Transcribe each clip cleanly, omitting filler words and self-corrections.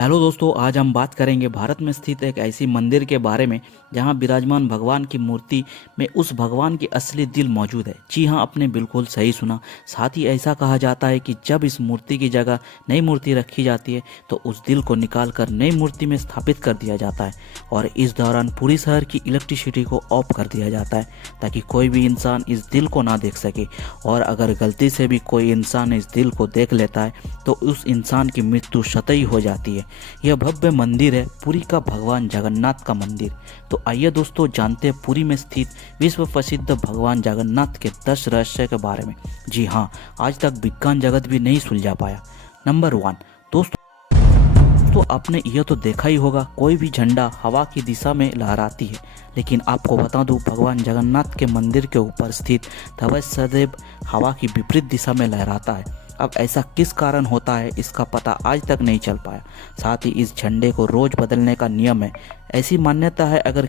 Hello दोस्तों, आज हम बात करेंगे भारत में स्थित एक ऐसी मंदिर के बारे में जहां विराजमान भगवान की मूर्ति में उस भगवान की असली दिल मौजूद है। जी हां, आपने बिल्कुल सही सुना। साथ ही ऐसा कहा जाता है कि जब इस मूर्ति की जगह नई मूर्ति रखी जाती है तो उस दिल को निकालकर नई मूर्ति में स्थापित कर दिया जाता है और इस दौरान पूरी शहर की इलेक्ट्रिसिटी को ऑफ कर दिया जाता है ताकि कोई भी इंसान इस दिल को ना देख सके। और अगर गलती से भी कोई इंसान इस दिल को देख लेता है तो उस इंसान की मृत्यु स्वतः हो जाती है। यह भव्य मंदिर है पुरी का भगवान जगन्नाथ का मंदिर। तो आइए दोस्तों, जानते हैं पुरी में स्थित विश्व प्रसिद्ध भगवान जगन्नाथ के 10 रहस्य के बारे में। जी हाँ, आज तक विज्ञान जगत भी नहीं सुलझा पाया। नंबर 1 दोस्तों, आपने यह तो देखा ही होगा, कोई भी झंडा हवा की दिशा में लहराती है, लेकिन आपको बता दूं, भगवान जगन्नाथ के मंदिर के ऊपर स्थित ध्वज सदैव हवा की विपरीत दिशा में लहराता है। अब ऐसा किस कारण होता है, इसका पता आज तक नहीं चल पाया। साथ ही इस झंडे को रोज बदलने का नियम है। ऐसी मान्यता है, अगर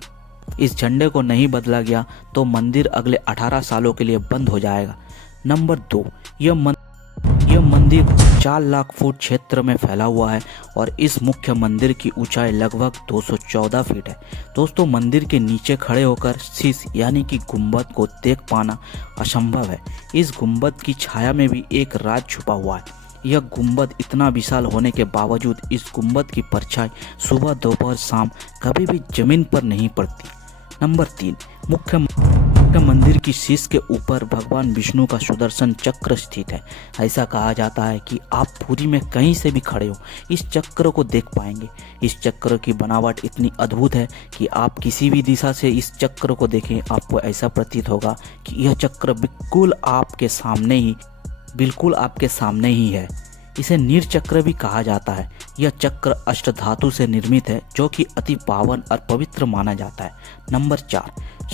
इस झंडे को नहीं बदला गया तो मंदिर अगले 18 सालों के लिए बंद हो जाएगा। नंबर 2, यह मंदिर 4 लाख फुट क्षेत्र में फैला हुआ है और इस मुख्य मंदिर की ऊंचाई लगभग 214 फीट है। दोस्तों, मंदिर के नीचे खड़े होकर शीश यानी कि गुंबद को देख पाना असंभव है। इस गुंबद की छाया में भी एक राज छुपा हुआ है। यह गुंबद इतना विशाल होने के बावजूद इस गुंबद की परछाई सुबह दोपहर शाम कभी भी जमीन पर नहीं पड़ती। नंबर 3, मुख्य मंदिर की शीश के ऊपर भगवान विष्णु का सुदर्शन चक्र स्थित है। ऐसा कहा जाता है कि आप पुरी में कहीं से भी खड़े हो इस चक्र को देख पाएंगे। इस चक्र की बनावट इतनी अद्भुत है कि आप किसी भी दिशा से इस चक्र को देखें, आपको ऐसा प्रतीत होगा कि यह चक्र बिल्कुल आपके सामने ही है। इसे नीर चक्र भी कहा जाता है। यह चक्र अष्टधातु से निर्मित है, जो कि अति पावन और पवित्र माना जाता है। नंबर 4,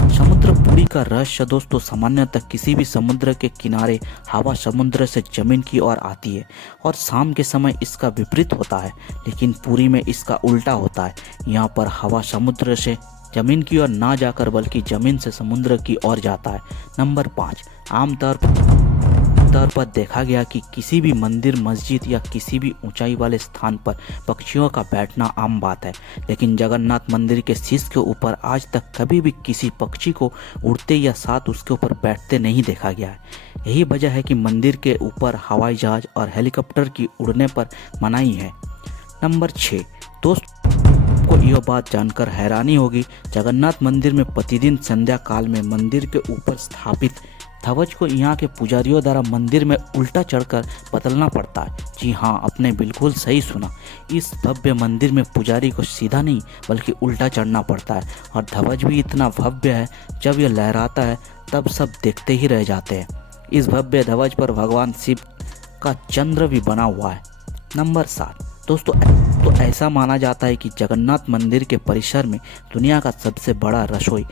समुद्र पुरी का रहस्य। दोस्तों, सामान्यतः किसी भी समुद्र के किनारे हवा समुद्र से जमीन की ओर आती है और शाम के समय इसका विपरीत होता है, लेकिन पुरी में इसका उल्टा होता है। यहाँ पर हवा समुद्र से जमीन की ओर ना जाकर बल्कि जमीन से समुद्र की ओर जाता है। नंबर 5, आमतौर पर देखा गया कि किसी भी मंदिर, मस्जिद या किसी भी ऊंचाई वाले स्थान पर पक्षियों का बैठना आम बात है, लेकिन जगन्नाथ मंदिर के शीश के ऊपर आज तक कभी भी किसी पक्षी को उड़ते या साथ उसके ऊपर बैठते नहीं देखा गया है। यही वजह है कि मंदिर के ऊपर हवाई जहाज और हेलीकॉप्टर की उड़ने पर मनाही है। नंबर 6 दोस्तों, को यह बात जानकर हैरानी होगी, जगन्नाथ मंदिर में प्रतिदिन संध्या काल में मंदिर के ऊपर स्थापित ध्वज को यहाँ के पुजारियों द्वारा मंदिर में उल्टा चढ़कर बदलना पड़ता है। जी हाँ, आपने बिल्कुल सही सुना। इस भव्य मंदिर में पुजारी को सीधा नहीं बल्कि उल्टा चढ़ना पड़ता है और ध्वज भी इतना भव्य है, जब यह लहराता है तब सब देखते ही रह जाते हैं। इस भव्य ध्वज पर भगवान शिव का चंद्र भी बना हुआ है। नंबर 7 दोस्तों, तो ऐसा माना जाता है कि जगन्नाथ मंदिर के परिसर में दुनिया का सबसे बड़ा रसोई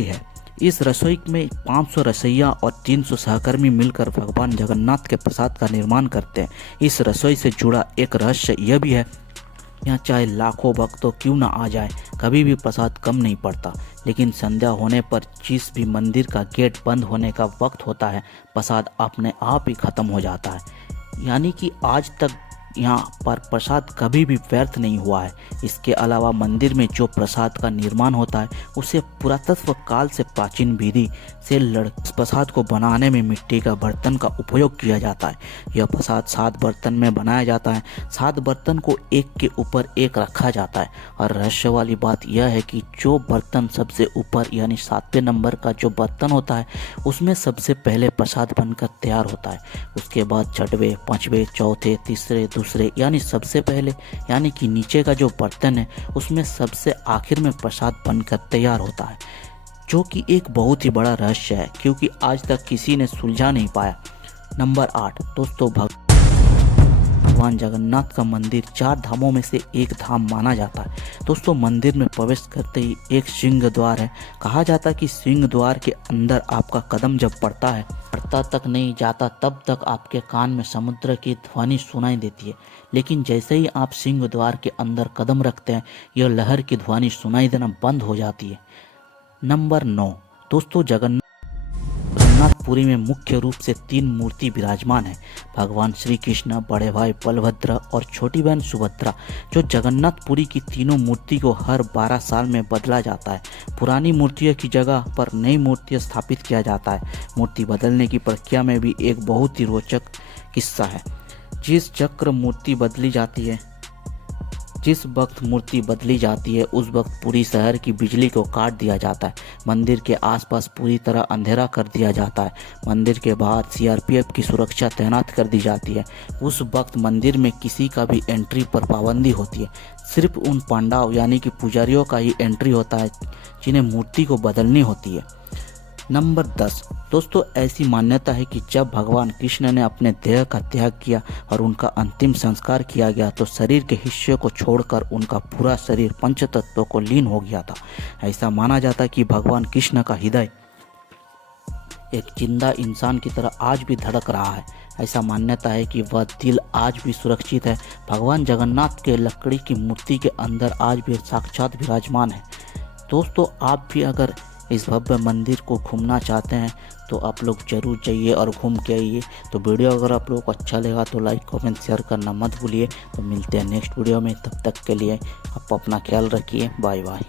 है। इस रसोई में 500 रसोइया और 300 सहकर्मी मिलकर भगवान जगन्नाथ के प्रसाद का निर्माण करते हैं। इस रसोई से जुड़ा एक रहस्य यह भी है, यहाँ चाहे लाखों भक्तों क्यों ना आ जाए, कभी भी प्रसाद कम नहीं पड़ता। लेकिन संध्या होने पर जिस भी मंदिर का गेट बंद होने का वक्त होता है, प्रसाद अपने आप ही खत्म हो जाता है। यानी कि आज तक यहाँ पर प्रसाद कभी भी व्यर्थ नहीं हुआ है। इसके अलावा मंदिर में जो प्रसाद का निर्माण होता है उसे पुरातत्व काल से प्राचीन विधि से प्रसाद को बनाने में मिट्टी का बर्तन का उपयोग किया जाता है। यह प्रसाद 7 बर्तन में बनाया जाता है। 7 बर्तन को एक के ऊपर एक रखा जाता है और रहस्य वाली बात यह है कि जो बर्तन सबसे ऊपर यानी 7वें नंबर का जो बर्तन होता है उसमें सबसे पहले प्रसाद बनकर तैयार होता है। उसके बाद 6वें, 5वें, 4थे, 3रे, दूसरे यानी सबसे पहले यानी कि नीचे का जो बर्तन है उसमें सबसे आखिर में प्रसाद बनकर तैयार होता है, जो कि एक बहुत ही बड़ा रहस्य है क्योंकि आज तक किसी ने सुलझा नहीं पाया। नंबर 8 दोस्तों, भगवान जगन्नाथ का मंदिर 4 धामों में से एक धाम माना जाता है। दोस्तों, मंदिर में प्रवेश करते ही एक सिंह द्वार है। कहा जाता है कि सिंह द्वार के अंदर आपका कदम जब पड़ता तक नहीं जाता तब तक आपके कान में समुद्र की ध्वनि सुनाई देती है, लेकिन जैसे ही आप सिंह द्वार के अंदर कदम रखते हैं यह लहर की ध्वनि सुनाई देना बंद हो जाती है। नंबर 9 दोस्तों, जगन्नाथ पुरी में मुख्य रूप से 3 मूर्ति विराजमान है। भगवान श्री कृष्ण, बड़े भाई बलभद्र और छोटी बहन सुभद्रा। जो जगन्नाथपुरी की तीनों मूर्ति को हर 12 साल में बदला जाता है। पुरानी मूर्तियों की जगह पर नई मूर्ति स्थापित किया जाता है। मूर्ति बदलने की प्रक्रिया में भी एक बहुत ही रोचक किस्सा है। जिस वक्त मूर्ति बदली जाती है उस वक्त पूरी शहर की बिजली को काट दिया जाता है। मंदिर के आसपास पूरी तरह अंधेरा कर दिया जाता है। मंदिर के बाहर सीआरपीएफ की सुरक्षा तैनात कर दी जाती है। उस वक्त मंदिर में किसी का भी एंट्री पर पाबंदी होती है। सिर्फ उन पांडाव यानी कि पुजारियों का ही एंट्री होता है जिन्हें मूर्ति को बदलनी होती है। नंबर 10 दोस्तों, ऐसी मान्यता है कि जब भगवान कृष्ण ने अपने देह का त्याग किया और उनका अंतिम संस्कार किया गया तो शरीर के हिस्से को छोड़कर उनका पूरा शरीर पंच तत्वों को लीन हो गया था। ऐसा माना जाता है कि भगवान कृष्ण का हृदय एक जिंदा इंसान की तरह आज भी धड़क रहा है। ऐसा मान्यता है कि वह दिल आज भी सुरक्षित है। भगवान जगन्नाथ के लकड़ी की मूर्ति के अंदर आज भी साक्षात विराजमान है। दोस्तों, आप भी अगर इस भव्य मंदिर को घूमना चाहते हैं तो आप लोग जरूर जाइए और घूम के आइए। तो वीडियो अगर आप लोगों को अच्छा लगा तो लाइक कमेंट शेयर करना मत भूलिए। तो मिलते हैं नेक्स्ट वीडियो में, तब तक के लिए आप अपना ख्याल रखिए। Bye bye.